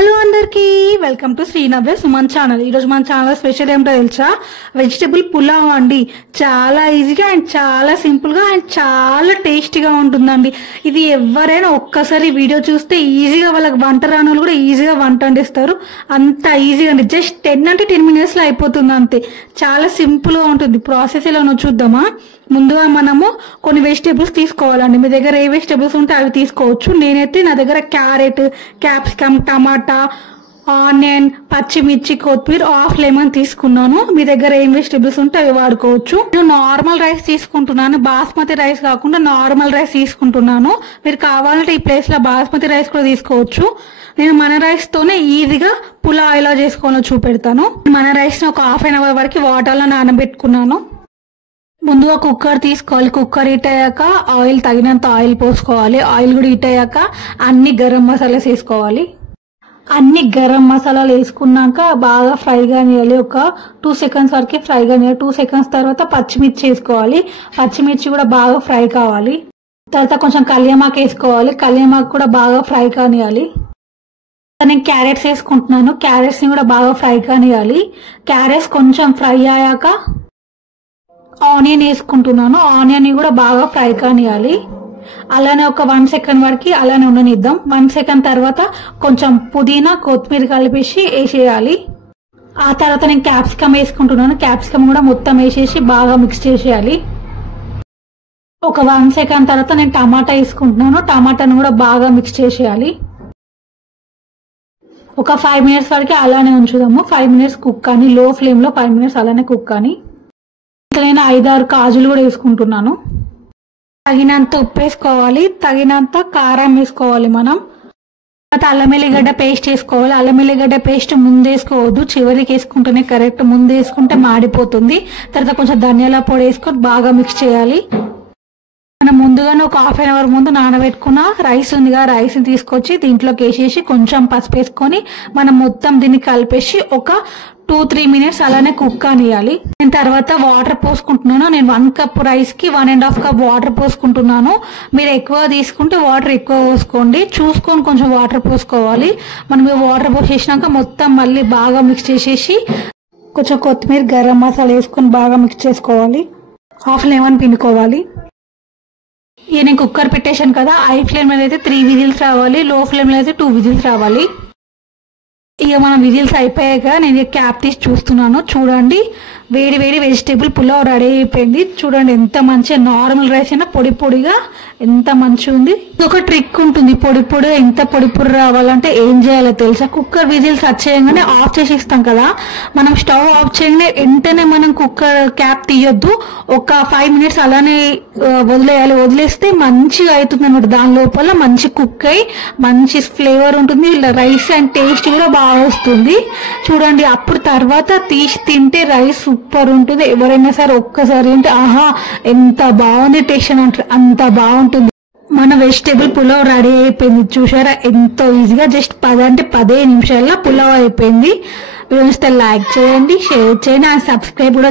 Hello అందరికీ welcome to Srinavya Suman channel. ఈరోజు మన ఛానల్ స్పెషల్ ఏమిటో తెలుసా? వెజిటబుల్ పులావ్ అండి. చాలా ఈజీగా అండ్ చాలా సింపుల్గా అండ్ చాలా టేస్టీగా ఉంటుందండి. ఇది ఎవరైనా ఒక్కసారి వీడియో చూస్తే ఈజీగా వాళ్ళకి వంట రాని వాళ్ళు కూడా ఈజీగా వంట వండిస్తారు. అంత ఈజీగా అండి. జస్ట్ 10 minutesలో అయిపోతుంది అంతే. చాలా సింపుల్గా ఉంటుంది. ప్రాసెస్ ఎలా చూద్దామా? ముందుగా మనము కొన్ని వెజిటేబుల్స్ తీసుకోవాలండి. మీ దగ్గర ఏ వెజిటేబుల్స్ ఉంటే అవి తీసుకోవచ్చు. నేనైతే నా దగ్గర క్యారెట్, క్యాప్సికమ్, టమాటా, ఆనియన్, పచ్చిమిర్చి, కొత్తిమీర, హాఫ్ లెమన్ తీసుకున్నాను. మీ దగ్గర ఏం వెజిటేబుల్స్ ఉంటే అవి వాడుకోవచ్చు. నేను నార్మల్ రైస్ తీసుకుంటున్నాను. బాస్మతి రైస్ కాకుండా నార్మల్ రైస్ తీసుకుంటున్నాను. మీరు కావాలంటే ఈ ప్లేస్ లో బాస్మతి రైస్ కూడా తీసుకోవచ్చు. నేను మన రైస్ తోనే ఈజీగా పులావ్ ఎలా చేసుకోవాలో చూపెడతాను. మన రైస్ ని ఒక హాఫ్ అన్ అవర్ వరకు వాటర్ లో నానబెట్టుకున్నాను. ముందుగా కుక్కర్ తీసుకోవాలి. కుక్కర్ హీట్ అయ్యాక ఆయిల్ తగినంత ఆయిల్ పోసుకోవాలి. ఆయిల్ కూడా హీట్ అయ్యాక అన్ని గరం మసాలాస్ వేసుకోవాలి. అన్ని గరం మసాలాలు వేసుకున్నాక బాగా ఫ్రై కానియాలి. ఒక 2 seconds వరకు ఫ్రై కానియాలి. 2 seconds తర్వాత పచ్చిమిర్చి వేసుకోవాలి. పచ్చిమిర్చి కూడా బాగా ఫ్రై కావాలి. తర్వాత కొంచెం కళ్యామాకు వేసుకోవాలి. కళ్యామాకు కూడా బాగా ఫ్రై కానియాలి. నేను క్యారెట్స్ వేసుకుంటున్నాను. క్యారెట్స్ ని కూడా బాగా ఫ్రై కానియాలి. క్యారెట్స్ కొంచెం ఫ్రై అయ్యాక ఆనియన్ వేసుకుంటున్నాను. ఆనియన్ ని కూడా బాగా ఫ్రై కానియాలి. అలానే ఒక 1 second వరకు అలానే ఉండనిద్దాం. 1 second తర్వాత కొంచెం పుదీనా, కొత్తిమీర కలిపేసి వేసేయాలి. ఆ తర్వాత నేను క్యాప్సికమ్ వేసుకుంటున్నాను. క్యాప్సికమ్ కూడా మొత్తం వేసేసి బాగా మిక్స్ చేసేయాలి. ఒక 1 second తర్వాత నేను టమాటా వేసుకుంటున్నాను. టమాటాను కూడా బాగా మిక్స్ చేసేయాలి. ఒక 5 minutes వరకు అలానే ఉంచుదాము. 5 minutes కుక్ కానీ, లో ఫ్లేమ్ లో 5 minutes అలానే కుక్ కానీ. నేను 5-6 కాజులు కూడా వేసుకుంటున్నాను. తగినంత ఉప్పు వేసుకోవాలి. తగినంత కారం వేసుకోవాలి. మనం తర్వాత అల్లం ఎల్లిగడ్డ పేస్ట్ వేసుకోవాలి. అల్లం ఎల్లిగడ్డ పేస్ట్ ముందు వేసుకోవద్దు, చివరికి వేసుకుంటేనే కరెక్ట్. ముందు వేసుకుంటే మాడిపోతుంది. తర్వాత కొంచెం ధనియాల పొడి వేసుకొని బాగా మిక్స్ చేయాలి. మనం ముందుగానే ఒక హాఫ్ అన్ అవర్ ముందు నానబెట్టుకున్న రైస్ ఉందిగా, రైస్ ని తీసుకొచ్చి దీంట్లోకి వేసేసి కొంచెం పసుపు వేసుకొని మనం మొత్తం దీన్ని కలిపేసి ఒక 2-3 minutes అలానే కుక్ కానియాలి. నేను తర్వాత వాటర్ పోసుకుంటున్నాను. నేను 1 cup రైస్ కి 1.5 cup వాటర్ పోసుకుంటున్నాను. మీరు ఎక్కువ తీసుకుంటే వాటర్ ఎక్కువ పోసుకోండి. చూసుకొని కొంచెం వాటర్ పోసుకోవాలి. మనం వాటర్ పోసేసినాక మొత్తం మళ్ళీ బాగా మిక్స్ చేసేసి కొంచెం కొత్తిమీర, గరం మసాలా వేసుకొని బాగా మిక్స్ చేసుకోవాలి. హాఫ్ లెమన్ పిండుకోవాలి. ఇక నేను కుక్కర్ పెట్టేశాను కదా, హై ఫ్లేమ్ లో అయితే 3 whistles రావాలి, లో ఫ్లేమ్ లో అయితే 2 whistles రావాలి. ఇక మన విజిల్స్ అయిపోయాక నేను క్యాప్ తీసి చూస్తున్నాను. చూడండి, వేడి వేడి వెజిటేబుల్ పులావ్ రెడీ అయిపోయింది. చూడండి ఎంత మంచిగా, నార్మల్ రైస్ అయినా పొడి పొడిగా ఎంత మంచిగా ఉంది. ఒక ట్రిక్ ఉంటుంది. పొడి పొడిగా ఎంత పొడి పొడి రావాలంటే ఏం చేయాలో తెలుసా? కుక్కర్ విజిల్స్ వచ్చేయగానే ఆఫ్ చేసి ఇస్తాం కదా, మనం స్టవ్ ఆఫ్ చేయగానే వెంటనే మనం కుక్కర్ క్యాప్ తీయొద్దు. ఒక 5 minutes అలానే వదిలేయాలి. వదిలేస్తే మంచిగా అవుతుంది అనమాట. దాని లోపల మంచి కుక్ అయి మంచి ఫ్లేవర్ ఉంటుంది. రైస్ అండ్ టేస్ట్ కూడా బాగా వస్తుంది. చూడండి, అప్పుడు తర్వాత తీసి తింటే రైస్ సూపర్ ఉంటుంది. ఎవరైనా సరే ఒక్కసారి అంటే ఆహా ఎంత బాగుంది టేస్ట్ అని అంటారు. అంత బాగుంటుంది. మన వెజిటేబుల్ పులావ్ రెడీ అయిపోయింది. చూసారా ఎంతో ఈజీగా, జస్ట్ 10 నిమిషాల్లో పులావ్ అయిపోయింది. వీడియో లైక్ చేయండి, షేర్ చేయండి, సబ్స్క్రైబ్ కూడా